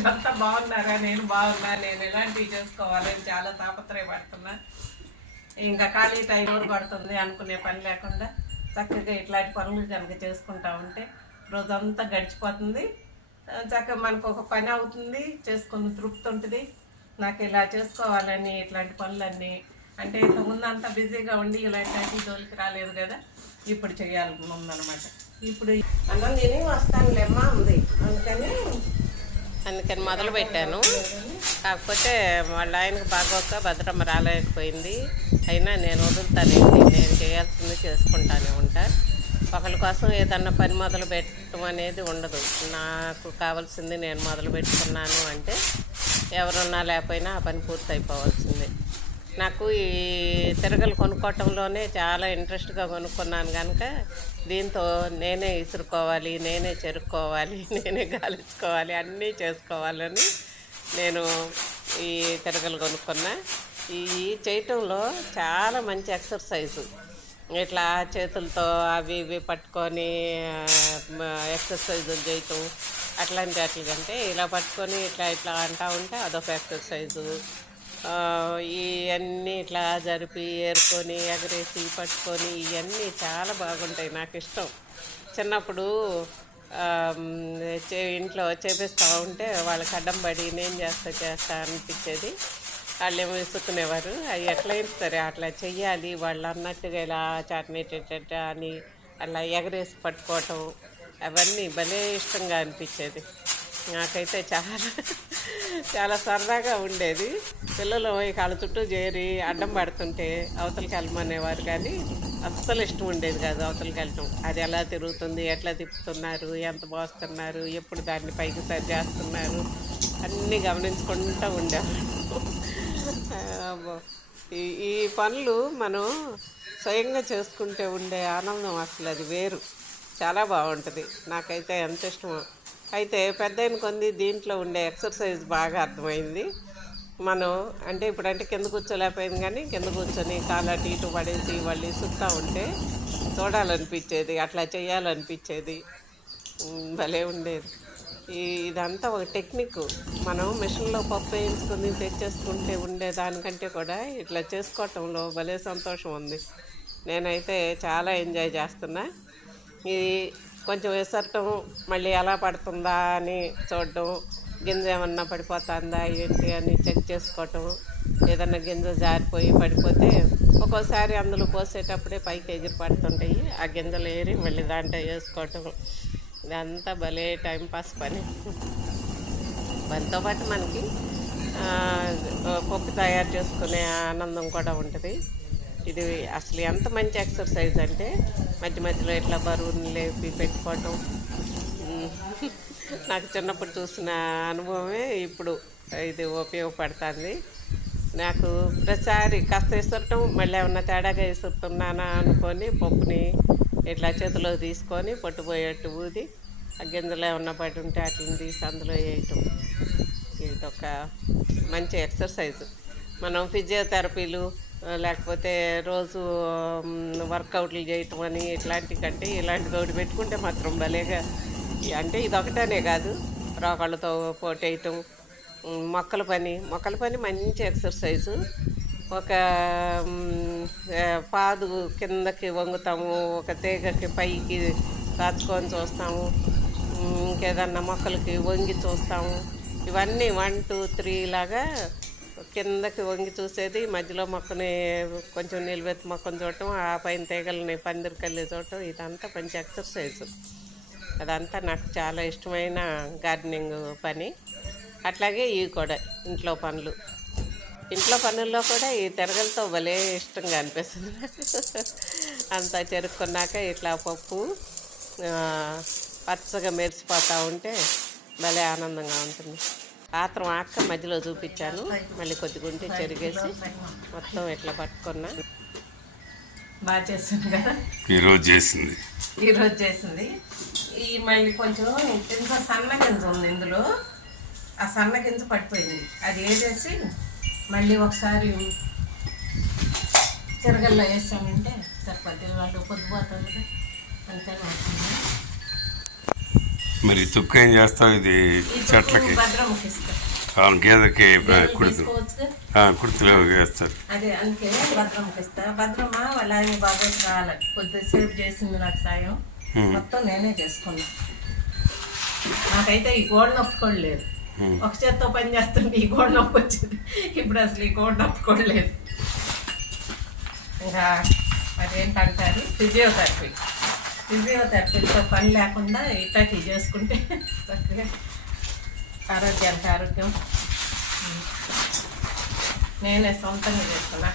మీరంతా బాగున్నారా? నేను బాగున్నా. నేను ఎలాంటివి చేసుకోవాలని చాలా తాపత్రయపడుతున్నా. ఇంకా ఖాళీ టైం కూడా పడుతుంది అనుకునే పని లేకుండా చక్కగా ఇట్లాంటి పనులు కనుక చేసుకుంటా ఉంటే రోజంతా గడిచిపోతుంది. చక్కగా మనకు ఒక పని అవుతుంది, చేసుకున్న తృప్తి ఉంటుంది. నాకు ఇలా చేసుకోవాలని ఇట్లాంటి పనులన్నీ అంటే ఇంతకుముందు అంతా బిజీగా ఉండి ఇలాంటి జోలికి రాలేదు కదా, ఇప్పుడు చేయాలని ఉందన్నమాట. ఇప్పుడు అన్నం తిని వస్తానులేమ్మా ఉంది, అందుకని మొదలు పెట్టాను. కాకపోతే వాళ్ళ ఆయనకు బాగోక భద్రమ్మ రాలేకపోయింది. అయినా నేను వదులుతానండి, నేను చేయాల్సింది చేసుకుంటానే ఉంటా. ఒకరి కోసం ఏదన్నా పని మొదలు పెట్టడం అనేది ఉండదు. నాకు కావాల్సింది నేను మొదలు పెట్టుకున్నాను అంటే ఎవరున్నా లేకపోయినా ఆ పని పూర్తి అయిపోవాల్సిందే. నాకు ఈ తిరగలు కొనుక్కోవటంలోనే చాలా ఇంట్రెస్ట్గా కొనుక్కున్నాను కనుక దీంతో నేనే ఇసురుకోవాలి, నేనే చెరుక్కోవాలి, నేనే గాలించుకోవాలి, అన్నీ చేసుకోవాలని నేను ఈ తిరగలు కొనుక్కున్నా. ఈ చేయటంలో చాలా మంచి ఎక్సర్సైజు. ఇట్లా చేతులతో అవి ఇవి పట్టుకొని ఎక్సర్సైజులు చేయటం అట్లాంటి వాటికంటే ఇలా పట్టుకొని ఇట్లా ఇట్లా అంటూ ఉంటే అదొక ఎక్సర్సైజు. ఇవన్నీ ఇట్లా జరిపి ఏరుకొని ఎగరేసి పట్టుకొని ఇవన్నీ చాలా బాగుంటాయి, నాకు ఇష్టం. చిన్నప్పుడు ఇంట్లో చేపిస్తూ ఉంటే వాళ్ళకి అడ్డం పడి నేను చేస్తా అనిపించేది. వాళ్ళు ఏమో విసుక్కునేవారు. అవి ఎట్లయినా సరే అట్లా చెయ్యాలి వాళ్ళు అన్నట్టుగా ఇలా చాటనేటట్ట అని అలా ఎగరేసి పట్టుకోవటం అవన్నీ భలే ఇష్టంగా అనిపించేది. నాకైతే చాలా సరదాగా ఉండేది. పిల్లలు ఈ కాళ్ళ చుట్టూ చేరి అడ్డం పడుతుంటే అవతలకి వెళ్ళమనేవారు, కానీ అస్సలు ఇష్టం ఉండేది కాదు అవతలకి వెళ్ళటం. అది ఎలా తిరుగుతుంది, ఎట్లా తిప్పుతున్నారు, ఎంత మోస్తున్నారు, ఎప్పుడు దాన్ని పైకి సరి చేస్తున్నారు అన్నీ గమనించుకుంటూ ఉండేవాడు. ఈ పనులు మనం స్వయంగా చేసుకుంటే ఉండే ఆనందం అసలు అది వేరు, చాలా బాగుంటుంది. నాకైతే ఎంత ఇష్టమో. అయితే పెద్దయిన కొంది దీంట్లో ఉండే ఎక్సర్సైజ్ బాగా అర్థమైంది. మనం అంటే ఇప్పుడంటే కింద కూర్చోలేకపోయింది, కానీ కింద కూర్చొని కాలు అటు ఇటు పడేసి వాళ్ళు ఇసుకుతూ ఉంటే చూడాలనిపించేది, అట్లా చేయాలనిపించేది. భలే ఉండేది. ఇదంతా ఒక టెక్నిక్. మనం మిషన్లో పప్పు వేయించుకొని తెచ్చేసుకుంటే ఉండేదానికంటే కూడా ఇట్లా చేసుకోవటంలో భలే సంతోషం ఉంది. నేనైతే చాలా ఎంజాయ్ చేస్తున్నా. ఇది కొంచెం విసరటం, మళ్ళీ ఎలా పడుతుందా అని చూడటం, గింజ ఏమన్నా పడిపోతుందా ఏంటి అని చెక్ చేసుకోవటం. ఏదన్నా గింజ జారిపోయి పడిపోతే ఒక్కోసారి అందులో పోసేటప్పుడే పైకి ఎగిరి పడుతుంటాయి. ఆ గింజలు ఏరి మళ్ళీ దాంట్లో వేసుకోవటం, ఇదంతా భలే టైంపాస్ పని. దాంతో పాటు మనకి పప్పు తయారు చేసుకునే ఆనందం కూడా ఉంటుంది. ఇది అసలు ఎంత మంచి ఎక్సర్సైజ్ అంటే మధ్య మధ్యలో ఇట్లా బరువుని లేపి పెట్టుకోవటం. నాకు చిన్నప్పుడు చూసిన అనుభవమే ఇప్పుడు ఇది ఉపయోగపడుతుంది. నాకు ప్రతిసారి కాస్త విసరటం, మళ్ళీ ఏమన్నా తేడాగా విసురుతున్నానా అనుకొని పప్పుని ఇట్లా చేతిలో తీసుకొని పట్టుపోయేట్టు ఊది ఆ గింజలు ఏమన్నా పడి ఉంటే వాటిని తీసి అందులో వేయటం. ఇదొక మంచి ఎక్సర్సైజ్. మనం ఫిజియోథెరపీలు లేకపోతే రోజు వర్కౌట్లు చేయటం అని ఇట్లాంటి కంటే ఇలాంటి తోటి పెట్టుకుంటే మాత్రం భలేగా, అంటే ఇదొకటనే కాదు, రోకళ్ళతో పోటేయటం, మొక్కల పని మంచి ఎక్సర్సైజు. ఒక పాదు కిందకి వంగుతాము, ఒక తీగకి పైకి దాచుకొని చూస్తాము, ఇంకేదన్నా మొక్కలకి వంగి చూస్తాము. ఇవన్నీ 1, 2, 3 లాగా కిందకి వంగి చూసేది, మధ్యలో మొక్కని కొంచెం నిలబెత్తి మొక్కను చూడటం, ఆ పైన తీగలని పందిరికల్లి చూడటం, ఇదంతా మంచి ఎక్సర్సైజు. అదంతా నాకు చాలా ఇష్టమైన గార్డెనింగ్ పని. అట్లాగే ఇవి కూడా ఇంట్లో పనుల్లో కూడా ఈ తిరగలతో భలే ఇష్టంగా అనిపిస్తుంది. అంతా చెరుక్కున్నాక ఇట్లా పప్పు పచ్చగా మెరిసిపోతూ ఉంటే భలే ఆనందంగా ఉంటుంది. పాత్రం ఆక్క మధ్యలో చూపించాను, మళ్ళీ కొద్దిగా ఉంటే చెరిగేసి మొత్తం ఇట్లా పట్టుకున్నా. బాగా చేస్తుంది కదా, ఈరోజు చేసింది. ఈ మళ్ళీ కొంచెం కింద సన్న గింజ ఉంది ఇందులో, ఆ సన్న గింజ పడిపోయింది, అది వేసేసి మళ్ళీ ఒకసారి తిరగల్లో వేసామంటే సరిపోద్ది. వాళ్ళు పొద్దుపోతుంది కదా, అంతే. మరి తుక్కు ఏం చేస్తావు ఇది చెట్లకి? భద్రమ్మకి ఇస్తా. గేదెకి కుడుతు తీసుకోవచ్చుగా. కుర్తులు వేస్తారు. అదే అందుకే భద్రమ్మకి ఇస్తా. భద్రమ్మ వాళ్ళ ఆయన బాగా రావాలి, కొద్దిసేపు చేసింది నాకు సాయం. మొత్తం నేనే చేసుకున్నా. నాకైతే ఈ గోడ నొప్పుకోలేదు. ఒక చేత్తో పని చేస్తుంటే ఈ గోడ నొప్పి వచ్చింది. ఇప్పుడు అసలు ఈ గోడ నొప్పుకోలేదు. ఇంకా అదేంటంటారు, ఫిజియోథెరపీతో పని లేకుండా ఇట్లాంటి చేసుకుంటే చక్కగా ఆరోగ్యానికి ఆరోగ్యం. నేనే సొంతంగా చేసుకున్నా.